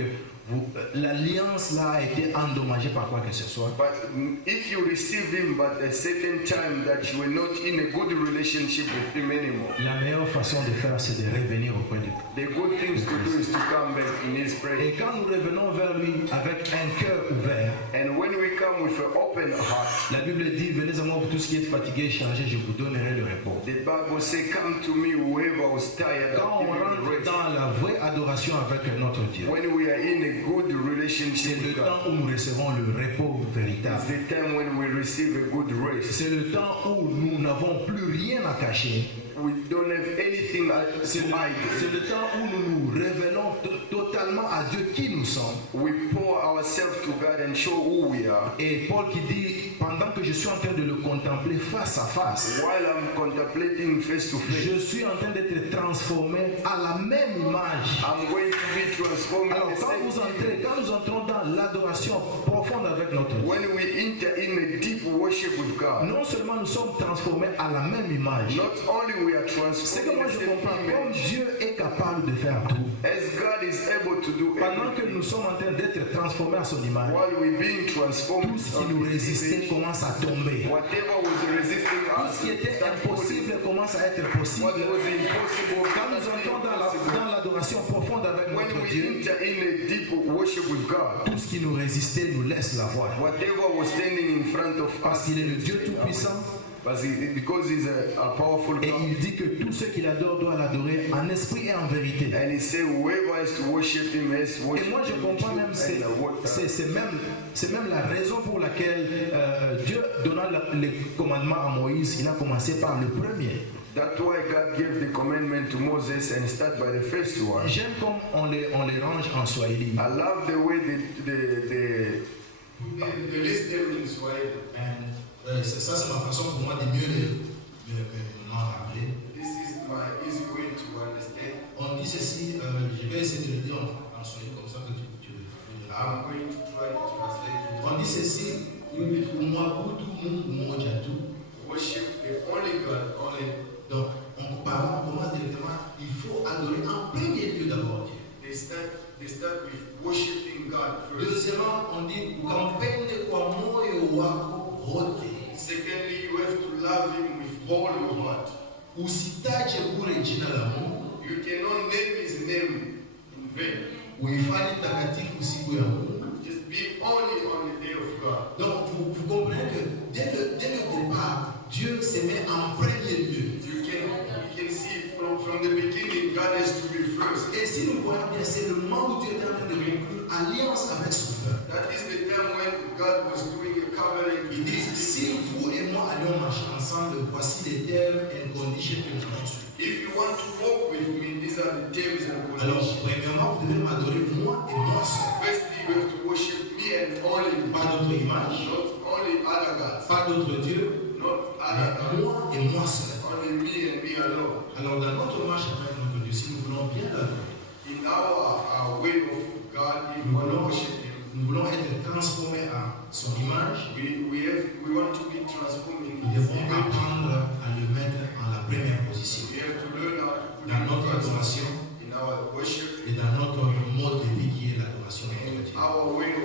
l'alliance là a été endommagée par quoi que ce soit. But if you receive him, but a certain time that you were not in a good relationship with him anymore, La meilleure façon de faire, c'est de revenir auprès de lui. the good things to do is to come back in his Et presence. quand nous revenons vers lui avec un cœur ouvert, And when we come with an open heart, la Bible dit, venez à moi vous tous qui êtes fatigués et chargés, je vous donnerai le repos. the Bible says, come to me whoever was tired, Quand I'll on give you rentre rest. dans la vraie adoration avec notre Dieu, When we are in a good c'est relationship le with God, temps où nous recevons le repos it's véritable. the time when we receive a good rest. C'est le temps où nous n'avons plus rien à cacher. We don't have anything C'est to le, hide. c'est le temps où nous nous révélons totalement à Dieu qui nous sommes. We pour ourselves to God and show who we are. Et Paul qui dit, pendant que je suis en train de le contempler face à face, While I'm contemplating face to face, je suis en train d'être transformé à la même image. I'm going to be transformed Alors in the same quand nous entrons dans l'adoration profonde avec notre Dieu, When we enter in a deep worship with God, non seulement nous sommes transformés à la même image, not only we are c'est que transformed moi in the je same comprends, comme image, Dieu est capable de faire tout, as God is able to do pendant que everything, nous sommes en train d'être transformés à son image, while we're being transformed, tout ce qui nous résistait commence à tomber. whatever was resisting Tout us, ce qui était start impossible falling. commence à être What possible. was impossible, Quand nous entrons dans l'adoration profonde avec when notre we Dieu, enter in a deep worship with God, tout ce qui nous résistait nous laisse la voie. whatever was standing in front of Parce us, qu'il est le Dieu Tout-Puissant. because he's a powerful Et God. il dit que tous ceux qui l'adorent doivent l'adorer en esprit et en vérité. And he said, whoever has to worship him has to Et worship moi je him comprends in même, truth and what- c'est même la raison pour laquelle Dieu donna les commandements à Moïse. Il a commencé par le premier. That's why God gave the commandment to Moses and start by the first one. J'aime comme on les range en Swahili. I love the way The list them in Swahili. Ça, c'est ma façon pour moi de mieux m'en rappeler. This is my easy way to understand. On dit ceci, je vais essayer de le dire en Swahili comme ça que tu le I'm going to try to translate On dit ceci, Mwabudu Mungu mmoja tu. worship the only God, only. Donc, on commence directement, il faut adorer en premier lieu d'abord Dieu. They start with worshiping God first. Deuxièmement, on dit, ukampende kwa moyo wako wote. Secondly, you have to love Him with all your heart. Usitaje bure jina la Mungu, You cannot name His name in vain. uifanye takatifu siku ya Mungu. Just be only on the day of God. Donc, vous comprenez que dès le départ, Dieu se met en premier lieu. You can see from the beginning, God has to be first. Et si nous voyons bien, c'est le moment où Dieu est en train de conclure alliance avec son peuple. That is the time when God was doing a covenant Il with dit, His si people. vous et moi allions marcher ensemble, voici les termes and conditions que nous avons suivis. If you want to walk with me, these are the terms and Alors, conditions. premièrement, vous devez m'adorer moi et moi seul. Firstly, you have to worship me and only me. Pas d'autre image, Not only other gods. pas d'autre Dieu, Not other mais gods. moi et moi seul. Only me and me alone. Alors, dans notre marche avec notre Dieu, si nous voulons bien l'adorer, In our way of God, if we nous want to voulons, worship Him, nous voulons être transformés à son image, we want to be transformed in nous His devons image. apprendre à le mettre en la première position. We have to learn how to put Dans Him notre first adoration in our worship et dans notre mode de vie qui est l'adoration de and Dieu. our way of